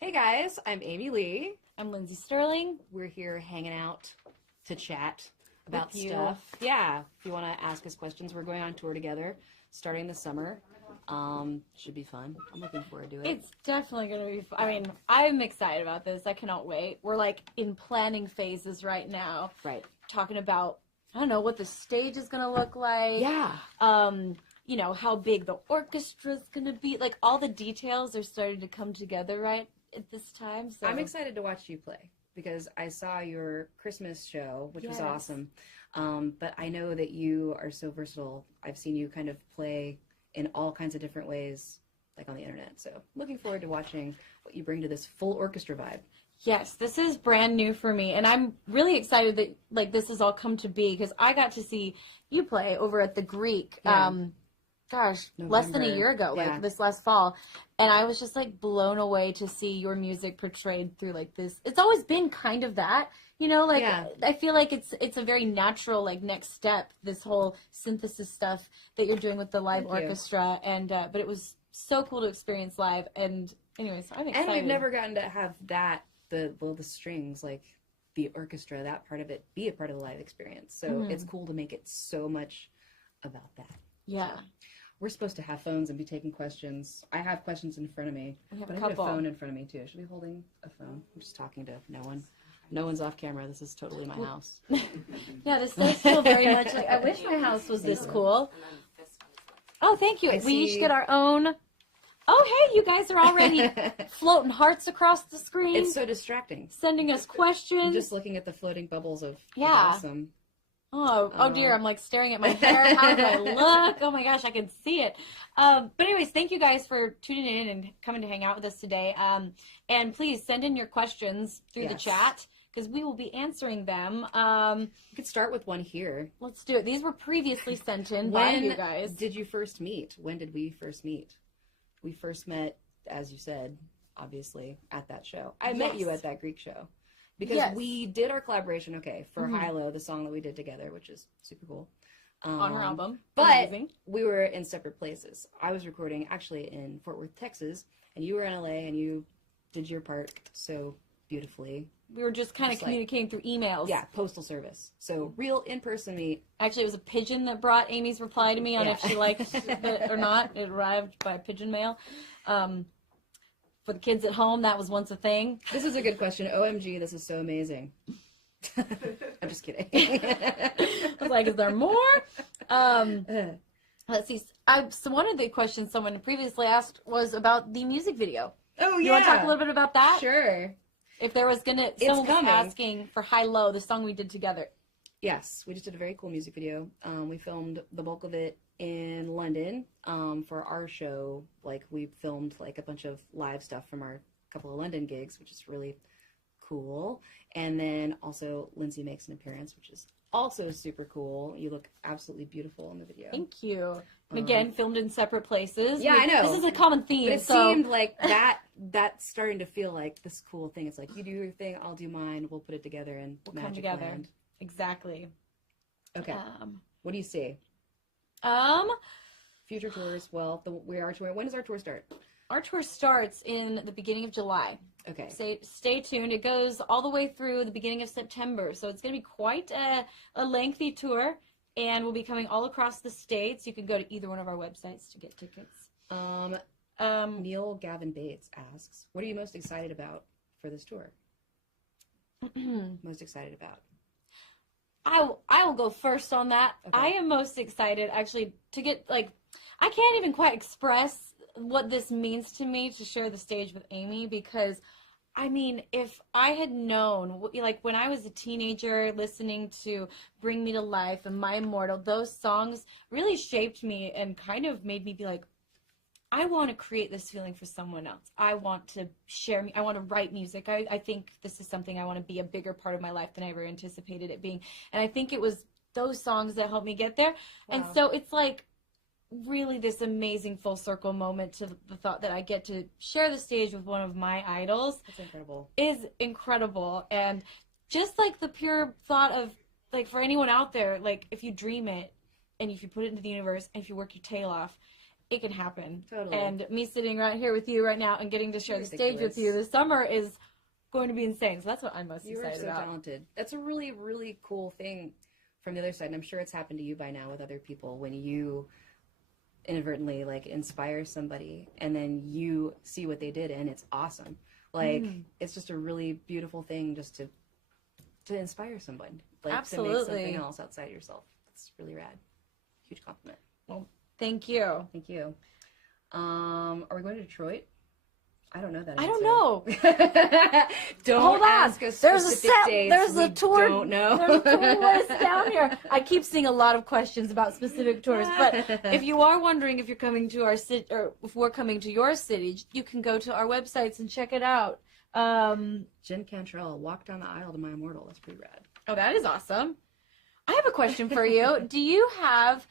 Hey guys, I'm Amy Lee. I'm Lindsey Stirling. We're here hanging out to chat about With you. stuff. Yeah, if you want to ask us questions, we're going on tour together starting this summer. Should be fun. I'm looking forward to it. It's definitely going to be fun. I mean, I'm excited about this. I cannot wait. We're like in planning phases right now. Right. Talking about, I don't know, what the stage is going to look like. Yeah. You know, how big the orchestra's going to be. Like, all the details are starting to come together right at this time. So I'm excited to watch you play because I saw your Christmas show, which was Yes. awesome. But I know that you are so versatile. I've seen you kind of play in all kinds of different ways, like on the internet. So looking forward to watching what you bring to this full orchestra vibe. Yes, this is brand new for me, and I'm really excited that like this has all come to be because I got to see you play over at the Greek. Yeah. Less than a November. year ago, like Yeah. this last fall, and I was just like blown away to see your music portrayed through like this. It's always been kind of that, you know, like Yeah. I feel like it's a very natural like next step. This whole synthesis stuff that you're doing with the live Thank you. orchestra, and but it was so cool to experience live. And anyways, I'm excited. And we've never gotten to have that, the strings, like the orchestra, that part of it, be a part of the live experience. So Mhm. it's cool to make it so much about that. Yeah, We're supposed to have phones and be taking questions. I have questions in front of me, we have but a I have a couple. phone in front of me too. Should I be holding a phone? I'm just talking to no one. No one's off camera. This is totally my house. Yeah, this does feel very much like I wish my house was this cool. Oh, thank you. I We each see- get our own. Oh, hey, you guys are already floating hearts across the screen, It's so distracting. sending us I'm questions. just looking at the floating bubbles of Yeah. awesome. Oh dear, I'm like staring at my hair. How do I look? Oh my gosh, I can see it. But anyways, thank you guys for tuning in and coming to hang out with us today. And please send in your questions through the Yes. chat because we will be answering them. We could start with one here. Let's do it. These were previously sent in by When you guys. did you first meet? When did we first meet? We first met, as you said, obviously, at that show. I met you Yes. at that Greek show. Because Yes. we did our collaboration, for Mhm. High Low, the song that we did together, which is super cool. On her album. But Amazing. we were in separate places. I was recording actually in Fort Worth, Texas, and you were in LA, and you did your part so beautifully. We were just kind of Just like- communicating through emails. Yeah, postal service. So real in-person meet. Actually, it was a pigeon that brought Amy's reply to me on Yeah. if she liked it or not. It arrived by pigeon mail. For the kids at home, that was once a thing. This is a good question. OMG, this is so amazing. I'm just kidding. I was like, is there more? Let's see. So one of the questions someone previously asked was about the music video. Oh, You want to talk a little bit about that? Sure. If there was someone was coming. asking for High Low, the song we did together. Yes, we just did a very cool music video. We filmed the bulk of it in London for our show. Like, we filmed like a bunch of live stuff from our couple of London gigs, which is really cool. And then also Lindsey makes an appearance, which is also super cool. You look absolutely beautiful in the video. Thank you. And again, filmed in separate places. Yeah, I know. This is a common theme. But it so seemed like that's starting to feel like this cool thing. It's like, you do your thing, I'll do mine. We'll put it together and we'll come magic together. land. Exactly. Okay. What do you see? Future tours. Well, we are touring. When does our tour start? Our tour starts in the beginning of July. Okay. Stay tuned. It goes all the way through the beginning of September. So it's going to be quite a lengthy tour. And we'll be coming all across the states. You can go to either one of our websites to get tickets. Neil Gavin Bates asks, what are you most excited about for this tour? Most excited about? I will go first on that. Okay. I am most excited actually to get I can't even quite express what this means to me to share the stage with Amy because I mean, if I had known, like when I was a teenager listening to Bring Me to Life and My Immortal, those songs really shaped me and kind of made me be like, I want to create this feeling for someone else. I want to share, I want to write music. I think this is something I want to be a bigger part of my life than I ever anticipated it being. And I think it was those songs that helped me get there. And Wow. so it's like really this amazing full circle moment to the thought that I get to share the stage with one of my idols That's incredible. is incredible. And just like the pure thought of like for anyone out there, like if you dream it and if you put it into the universe and if you work your tail off it can happen. Totally. And me sitting right here with you right now and getting to share the stage with Ridiculous. you this summer is going to be insane. So that's what I'm most You are excited so about. talented. That's a really, really cool thing from the other side. And I'm sure it's happened to you by now with other people when you inadvertently like inspire somebody and then you see what they did and it's awesome. Like it's just a really beautiful thing just to inspire someone. Like Absolutely. to make something else outside yourself. It's really rad. Huge compliment. Well, thank you. Thank you. Are we going to Detroit? I don't know that. I don't answer. know. Don't Hold on. ask us specific dates. There's a tour. Don't know. There's a tour list down here. I keep seeing a lot of questions about specific tours, but if you are wondering if you're coming to our city or if we're coming to your city, you can go to our websites and check it out. Jen Cantrell, Walk Down the Aisle to My Immortal. That's pretty rad. Oh, that is awesome. I have a question for you. Do you have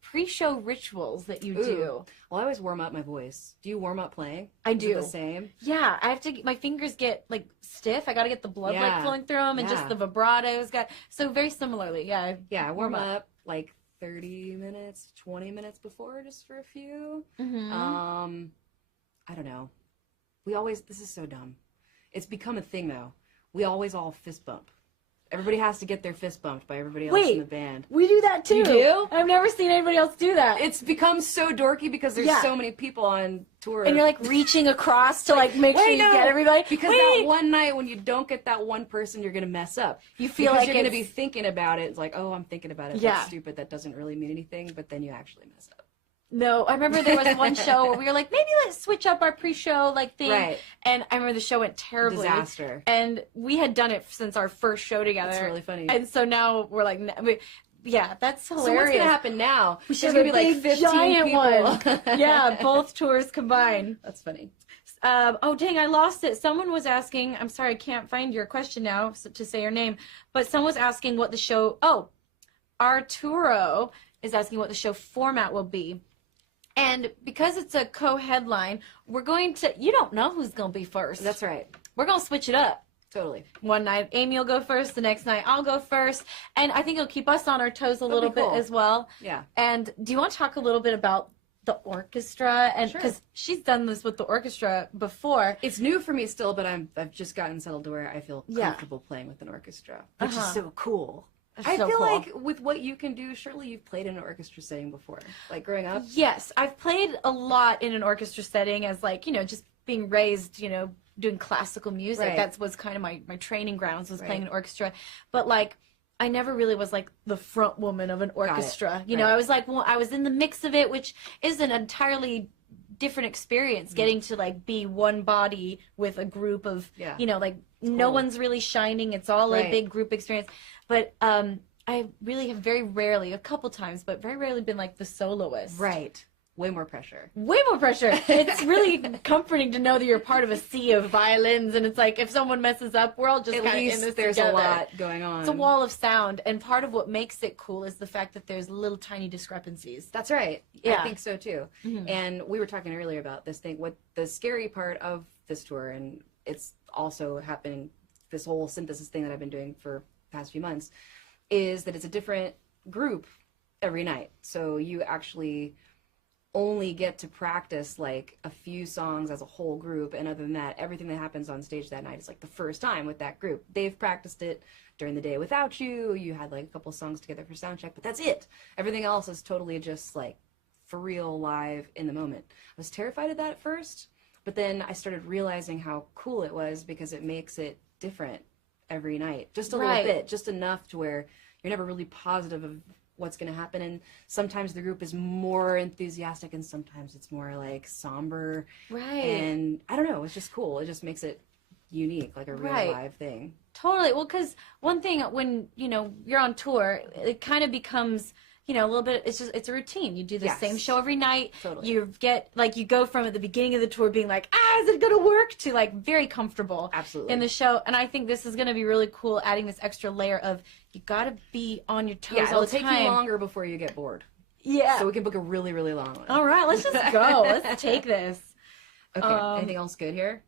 pre-show rituals that you do? Well, I always warm up my voice. Do you warm up playing? I do. Is it the same? Yeah, I have to. My fingers get like stiff. I got to get the blood like Yeah. flowing through them, and just the vibratos. So very similarly, yeah. Yeah, I warm up like 30 minutes, 20 minutes before, just for a few. Mm-hmm. I don't know. This is so dumb. It's become a thing though. We always all fist bump. Everybody has to get their fist bumped by everybody else in the band. We do that too. You do? I've never seen anybody else do that. It's become so dorky because there's so many people on tour. And you're like reaching across to like make sure you get everybody. Because that one night when you don't get that one person, you're going to mess up. You feel because like you're going to be thinking about it. It's like, oh, I'm thinking about it. Yeah. That's stupid. That doesn't really mean anything. But then you actually mess up. No, I remember there was one show where we were like, maybe let's switch up our pre-show like thing. Right. And I remember the show went terribly. Disaster. And we had done it since our first show together. That's really funny. And so now we're like, yeah, that's hilarious. So what's going to happen now? We should There's have going a to be big, like 15 giant people. one. Yeah, both tours combined. That's funny. Oh, dang, I lost it. Someone was asking, I'm sorry, I can't find your question now to say your name, but someone was asking what the show, Arturo is asking what the show format will be. And because it's a co-headline, we're going to, you don't know who's going to be first. That's right. We're going to switch it up. Totally. One night, Amy will go first. The next night, I'll go first. And I think it'll keep us on our toes a little bit as well. Yeah. And do you want to talk a little bit about the orchestra? And because she's done this with the orchestra before. It's new for me still, but I've just gotten settled to where I feel comfortable playing with an orchestra, which is so cool. I feel like with what you can do, surely you've played in an orchestra setting before, like growing up. Yes, I've played a lot in an orchestra setting as like, just being raised, doing classical music. Right. That was kind of my training grounds was playing an orchestra. But like, I never really was like the front woman of an orchestra. I was like, I was in the mix of it, which is an entirely different experience, getting to like be one body with a group of, like no one's really shining. It's all a big group experience. But I really have very rarely, a couple times, but very rarely been like the soloist. Right. Way more pressure. Way more pressure. It's really comforting to know that you're part of a sea of violins, and it's like if someone messes up, we're all just kind of in this there's together. a lot going on. It's a wall of sound, and part of what makes it cool is the fact that there's little tiny discrepancies. That's right. Yeah. I think so too. Mm-hmm. And we were talking earlier about this thing. What the scary part of this tour, and it's also happening, this whole synthesis thing that I've been doing for the past few months, is that it's a different group every night. So you actually only get to practice like a few songs as a whole group, and other than that, everything that happens on stage that night is like the first time with that group. They've practiced it during the day without you. You had like a couple songs together for sound check, but that's it. Everything else is totally just like for real, live, in the moment. I was terrified of that at first, but then I started realizing how cool it was because it makes it different every night, just a little bit, just enough to where you're never really positive of what's going to happen. And sometimes the group is more enthusiastic and sometimes it's more like somber. Right. And I don't know, it's just cool. It just makes it unique, like a real live thing. Totally. Well, because one thing when, you're on tour, it kind of becomes, a little bit, it's a routine. You do the same show every night. Totally. You go from at the beginning of the tour being like, is it going to work, to like very comfortable in the show. And I think this is going to be really cool, adding this extra layer of you got to be on your toes all the time. It'll take you longer before you get bored. Yeah. So we can book a really, really long one. All right, let's just go. Let's take this. Okay, anything else good here?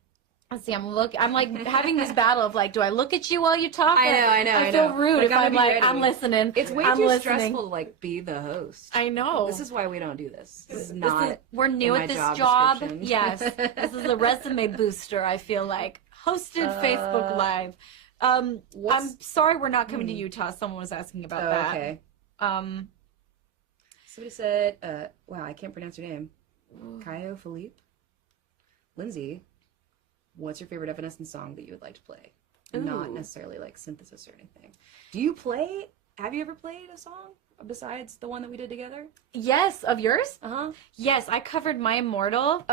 Let's see. I'm like having this battle of like, do I look at you while you talk? I know. I feel rude Like, if I'm like, ready. I'm listening. It's way I'm too listening. stressful to like be the host. I know. This is why we don't do this. This is not. We're new at this job. Yes, this is a resume booster. I feel like hosted Facebook Live. I'm sorry we're not coming to Utah. Someone was asking about that. Okay. Somebody said, wow, I can't pronounce your name. Caio Philippe? Lindsey, what's your favorite Evanescence song that you would like to play? Ooh. Not necessarily like synthesis or anything. Do you play? Have you ever played a song besides the one that we did together? Yes, of yours? Uh-huh. Yes, I covered My Immortal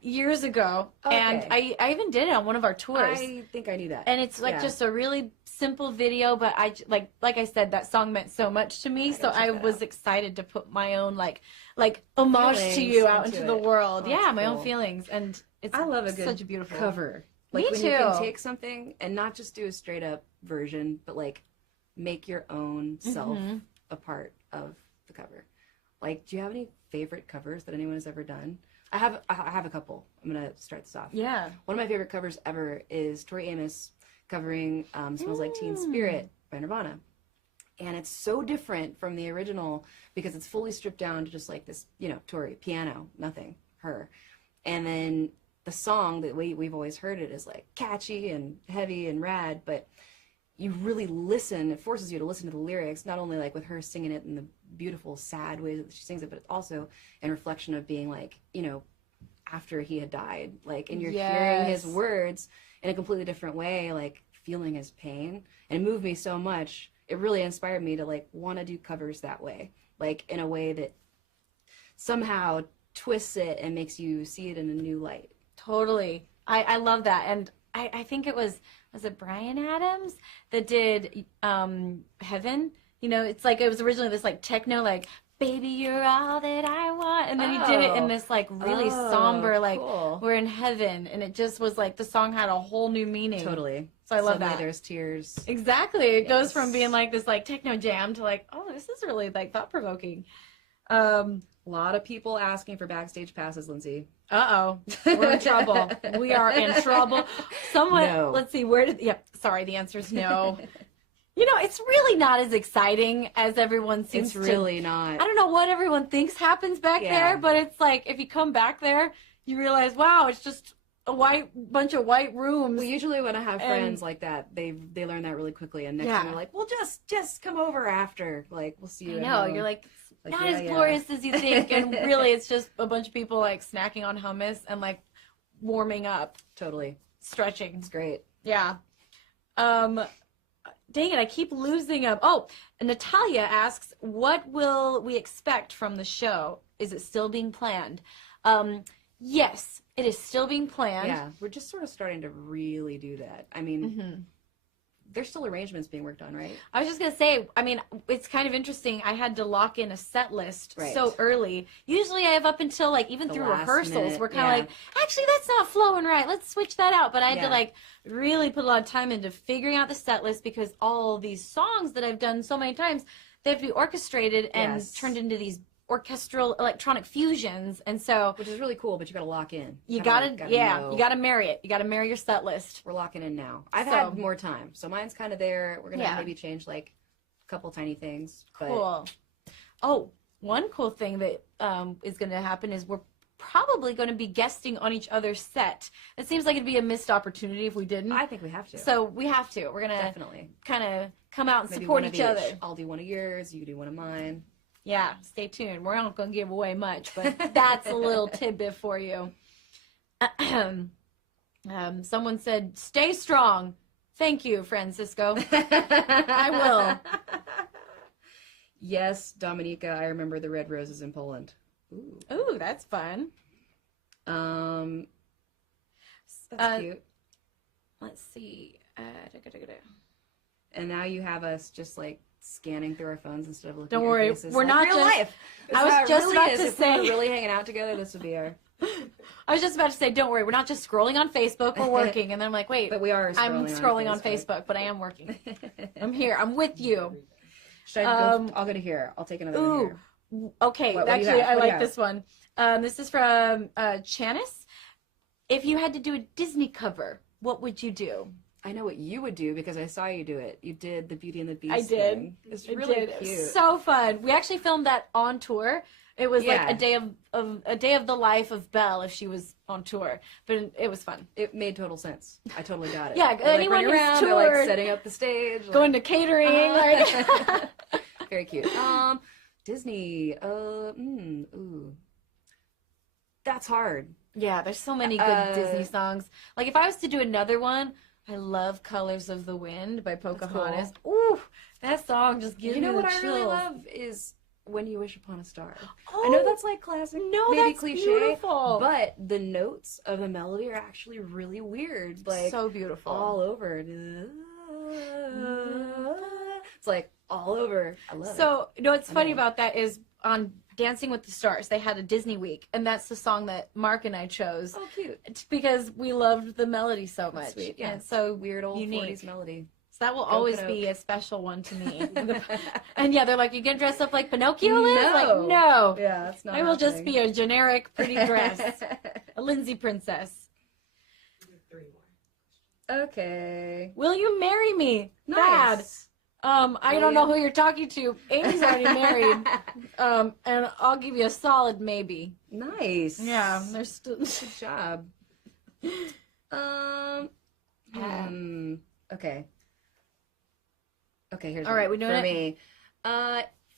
years ago. Okay. And I even did it on one of our tours. I think I knew that. And it's like just a really simple video, but I like I said, that song meant so much to me, so I was excited to put my own like homage to you out into the world. Oh, yeah, my own feelings, and I love a good such a beautiful cover. Like me when too. you can take something and not just do a straight up version, but like make your own self a part of the cover. Like, do you have any favorite covers that anyone has ever done? I have a couple. I'm gonna start this off. Yeah. One of my favorite covers ever is Tori Amos covering "Smells Like Teen Spirit" by Nirvana, and it's so different from the original because it's fully stripped down to just like this, Tori piano, nothing, her, and then the song that we've always heard it is like catchy and heavy and rad, but you really listen. It forces you to listen to the lyrics, not only like with her singing it in the beautiful, sad way that she sings it, but it's also in reflection of being like, after he had died, like, and you're hearing his words in a completely different way, like feeling his pain, and it moved me so much. It really inspired me to like want to do covers that way, like in a way that somehow twists it and makes you see it in a new light. Totally. I love that. And I think it was it Bryan Adams that did Heaven? It's like it was originally this like techno like baby you're all that I want, and then he did it in this like really somber like we're in heaven, and it just was like the song had a whole new meaning. Totally. So I love Suddenly that. There's tears. Exactly. It goes from being like this like techno jam to like, oh, this is really like thought provoking. A lot of people asking for backstage passes, Lindsey. Uh-oh. We're in trouble. We are in trouble. Let's see, sorry, the answer is no. It's really not as exciting as everyone seems to. It's really not. I don't know what everyone thinks happens back there, but it's like, if you come back there, you realize, wow, it's just a bunch of white rooms. Well, usually when I have friends like that, they learn that really quickly, and next time they're like, well, just come over after. Like, we'll see you. I know, you're like, not as glorious as you think, and really it's just a bunch of people like snacking on hummus and like warming up. Totally. Stretching. It's great. Yeah. Dang it, I keep losing up. Oh, Natalia asks, what will we expect from the show? Is it still being planned? Yes, it is still being planned. Yeah, we're just sort of starting to really do that. I mean, there's still arrangements being worked on, right? I was just going to say, I mean, it's kind of interesting. I had to lock in a set list so early. Usually I have up until, like, even through rehearsals, we're kind of like, actually, that's not flowing right. Let's switch that out. But I had to, like, really put a lot of time into figuring out the set list because all these songs that I've done so many times, they have to be orchestrated and turned into these orchestral electronic fusions, and so which is really cool, but you got to lock in. You gotta you gotta marry it. You gotta marry your set list. We're locking in now. I've had more time, so mine's kind of there. We're gonna maybe change like a couple tiny things. But... Cool. Oh, one cool thing that is gonna happen is we're probably going to be guesting on each other's set. It seems like it'd be a missed opportunity if we didn't. I think we have to. So we have to. We're gonna definitely kind of come out and maybe support each other. I'll do one of yours. You do one of mine. Yeah, stay tuned. We're not going to give away much, but that's a little tidbit for you. Someone said, stay strong. Thank you, Francisco. I will. Yes, Dominica, I remember the red roses in Poland. Ooh, that's fun. That's cute. Let's see. And now you have us just like scanning through our phones instead of looking Don't at worry, our faces. we're like not real just, life. I was just about to say, if we were really hanging out together, this would be our. I was just about to say, don't worry, we're not just scrolling on Facebook, we're working. And then I'm like, wait, but we are. I'm scrolling on Facebook, but I am working. I'm here. I'm with you. Should I go? I'll go to here. I'll take another one here. Okay, actually, I like this one. This is from Chanice. If you had to do a Disney cover, what would you do? I know what you would do because I saw you do it. You did the Beauty and the Beast I did. thing. It's really cute. It was so fun. We actually filmed that on tour. It was like a day of the life of Belle if she was on tour, but it was fun. It made total sense. I totally got it. Yeah, anyone who's around, toured, they're, like setting up the stage, going to catering, like very cute. Disney. Ooh, that's hard. Yeah, there's so many good Disney songs. Like if I was to do another one, I love "Colors of the Wind" by Pocahontas. Cool. Ooh, that song just gives me the chills. You know what I really love is "When You Wish Upon a Star." I know that's like classic, maybe that's cliche, beautiful. but the notes of the melody are actually really weird. Like so beautiful, all over. It's like all over. I love it. So, you know what's funny about that is on Dancing with the Stars, they had a Disney week, and that's the song that Mark and I chose. Oh, cute! Because we loved the melody so much. Sweet. Yeah, and it's so weird old unique. 40s melody. So that will always be a special one to me. And yeah, they're like, "You gonna dress up like Pinocchio, Liz?" No. Like, no. Yeah, that's not. I will just be a generic pretty dress, a Lindsey princess. 3 more. Okay. Will you marry me? Nice. Bad. I don't know who you're talking to. Amy's already married. And I'll give you a solid maybe. Nice. Yeah, there's still. Good job. Okay. Okay, here's all right. We doing for it? me.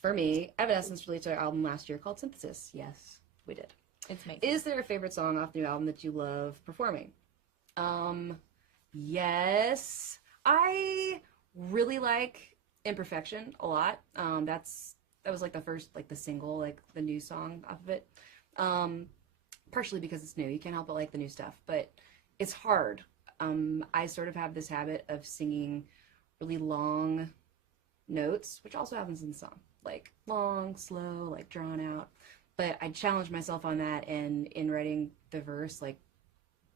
For me, Evanescence released their album last year called Synthesis. Yes, we did. It's amazing. Is there a favorite song off the new album that you love performing? Yes. I really like Imperfection a lot. That was like the first, like the single, like the new song off of it. Partially because it's new. You can't help but like the new stuff, but it's hard. I sort of have this habit of singing really long notes, which also happens in the song. Like long, slow, like drawn out. But I challenged myself on that, and in writing the verse, like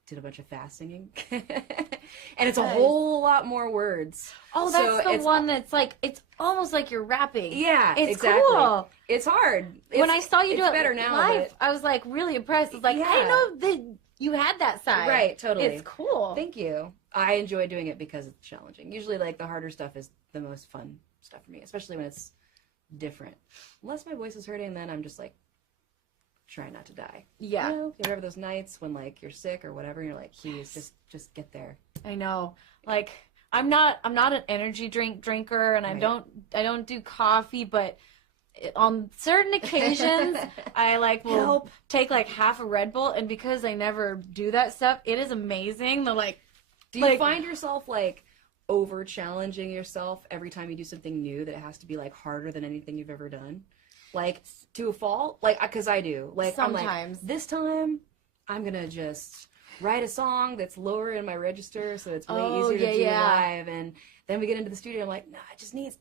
did a bunch of fast singing. And it's a whole lot more words. Oh, that's the one that's like, it's almost like you're rapping. Yeah, it's exactly. cool. It's hard. When I saw you do it better now, live, I was like really impressed. I was like, I didn't know that you had that side. Right, totally. It's cool. Thank you. I enjoy doing it because it's challenging. Usually, like, the harder stuff is the most fun stuff for me, especially when it's different. Unless my voice is hurting, then I'm just like, trying not to die. Yeah. You know, ever those nights when, like, you're sick or whatever, and you're like, please, just get there. I know. Like, I'm not an energy drinker, and Right. I don't do coffee, but on certain occasions I like will take like half a Red Bull, and because I never do that stuff, it is amazing. The like, do you find yourself like over challenging yourself every time you do something new that it has to be like harder than anything you've ever done, like to a fault? Like, because I do. Like sometimes I'm like, this time I'm gonna just write a song that's lower in my register so it's way easier to do live, and then we get into the studio, I'm like, no,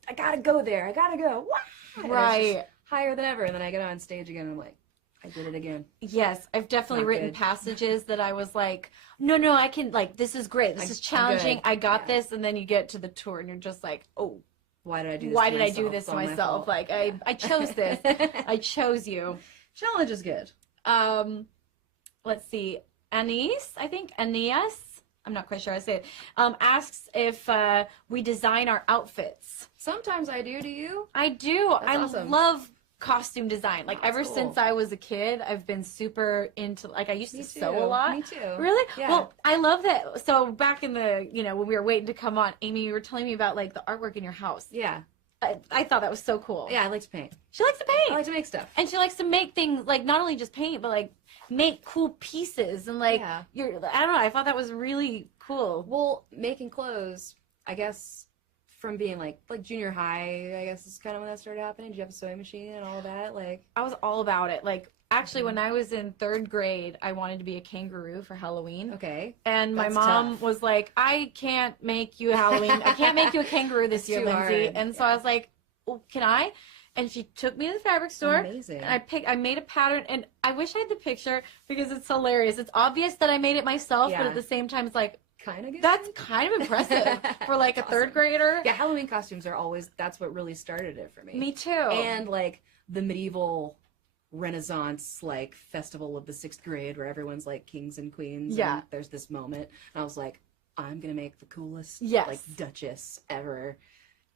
I gotta go there, I gotta go. Wow. Right. Higher than ever, and then I get on stage again and I'm like, I did it again. Yes, I've definitely written passages that I was like, no, I can, like, this is great, this is challenging, I got this, and then you get to the tour and you're just like, oh, why did I do this? Why did I do this to myself? Like, I chose this. I chose you. Challenge is good. Let's see. Aeneas, I'm not quite sure how to say it, asks if we design our outfits. Sometimes I do. Do you? I do. That's awesome. Love costume design. Like, ever cool. since I was a kid, I've been super into, like, I used to sew a lot. Me too. Really? Yeah. Well, I love that. So back in the, when we were waiting to come on, Amy, you were telling me about, like, the artwork in your house. Yeah. I thought that was so cool. Yeah, I like to paint. She likes to paint. I like to make stuff. And she likes to make things, like, not only just paint, but, like, make cool pieces. And, like, I don't know, I thought that was really cool. Well, making clothes, I guess, from being, like junior high, I guess is kind of when that started happening. Did you have a sewing machine and all that? Like, I was all about it. Like, actually, when I was in 3rd grade, I wanted to be a kangaroo for Halloween. Okay. And my mom was like, I can't make you a Halloween. I can't make you a kangaroo this year, Lindsay. Hard. And so I was like, well, can I? And she took me to the fabric store. Amazing. And I made a pattern, and I wish I had the picture because it's hilarious. It's obvious that I made it myself, but at the same time, it's like, kind of good. that's kind of impressive for like a 3rd grader. Yeah, Halloween costumes are always, that's what really started it for me. Me too. And like the medieval Renaissance, like festival of the 6th grade where everyone's like kings and queens. Yeah. And there's this moment. And I was like, I'm gonna make the coolest Yes. like Duchess ever.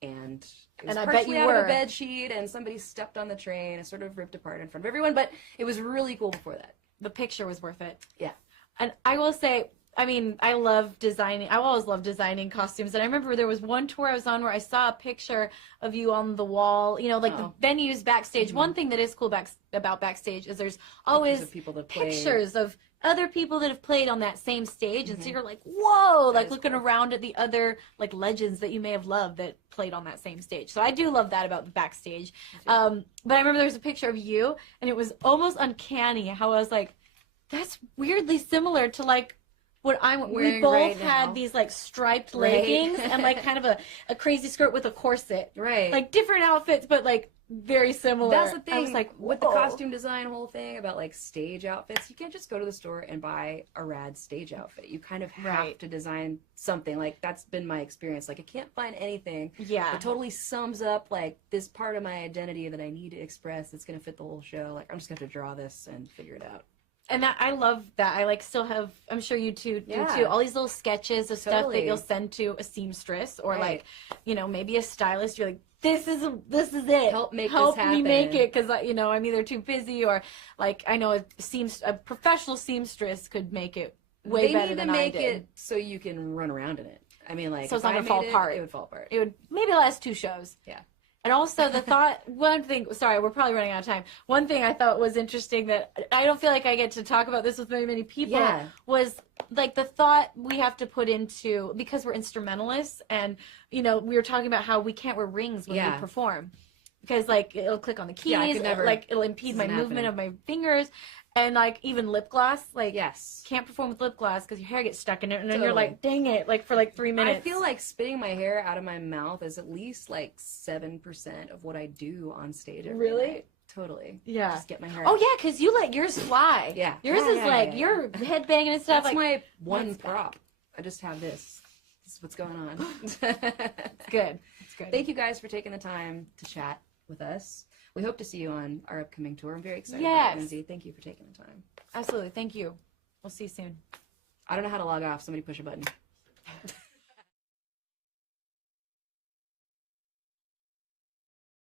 And it was And I bet partially you out of were. a bed sheet, and somebody stepped on the train and sort of ripped apart in front of everyone. But it was really cool before that. The picture was worth it. Yeah. And I will say, I mean, I love designing. I always love designing costumes. And I remember there was one tour I was on where I saw a picture of you on the wall, you know, like the venues backstage. One thing that is cool about backstage is there's always People that pictures of other people that have played on that same stage. And so you're like, whoa, like looking around at the other like legends that you may have loved that played on that same stage. So I do love that about the backstage. But I remember there was a picture of you and it was almost uncanny how I was like, that's weirdly similar to like what I'm wearing. We both right had now. these like striped leggings and like kind of a crazy skirt with a corset. Right. Like different outfits, but like very similar. That's the thing. I was like, with the whoa. costume design whole thing about like stage outfits, you can't just go to the store and buy a rad stage outfit. You kind of have to design something. Like that's been my experience. Like I can't find anything that totally sums up like this part of my identity that I need to express that's going to fit the whole show. Like I'm just going to have to draw this and figure it out. And that, I love that. I like still have, I'm sure you two do too, all these little sketches of stuff that you'll send to a seamstress or like, you know, maybe a stylist. You're like, this is it. Help me happen. make it because you know I'm either too busy or like I know a professional seamstress could make it way better than I did. They need to make it so you can run around in it. I mean, like so it's if not I gonna fall made apart. It would fall apart. It would maybe last 2 shows. Yeah. And also the thought, one thing, sorry, we're probably running out of time. One thing I thought was interesting that I don't feel like I get to talk about this with very many people was like the thought we have to put into, because we're instrumentalists and, you know, we were talking about how we can't wear rings when we perform because like it'll click on the keys, it'll impede my movement of my fingers. And, like, even lip gloss, like, can't perform with lip gloss because your hair gets stuck in it. And then you're like, dang it, like, for, like, 3 minutes. I feel like spitting my hair out of my mouth is at least, like, 7% of what I do on stage every night. Totally. Yeah. Just get my hair out. Oh, yeah, because you let yours fly. Yeah. Yours is, like, you're headbanging and stuff. That's like, my one prop. I just have this. This is what's going on. It's good. It's good. Thank you guys for taking the time to chat with us. We hope to see you on our upcoming tour. I'm very excited about it, Lindsey. Thank you for taking the time. Absolutely. Thank you. We'll see you soon. I don't know how to log off. Somebody push a button.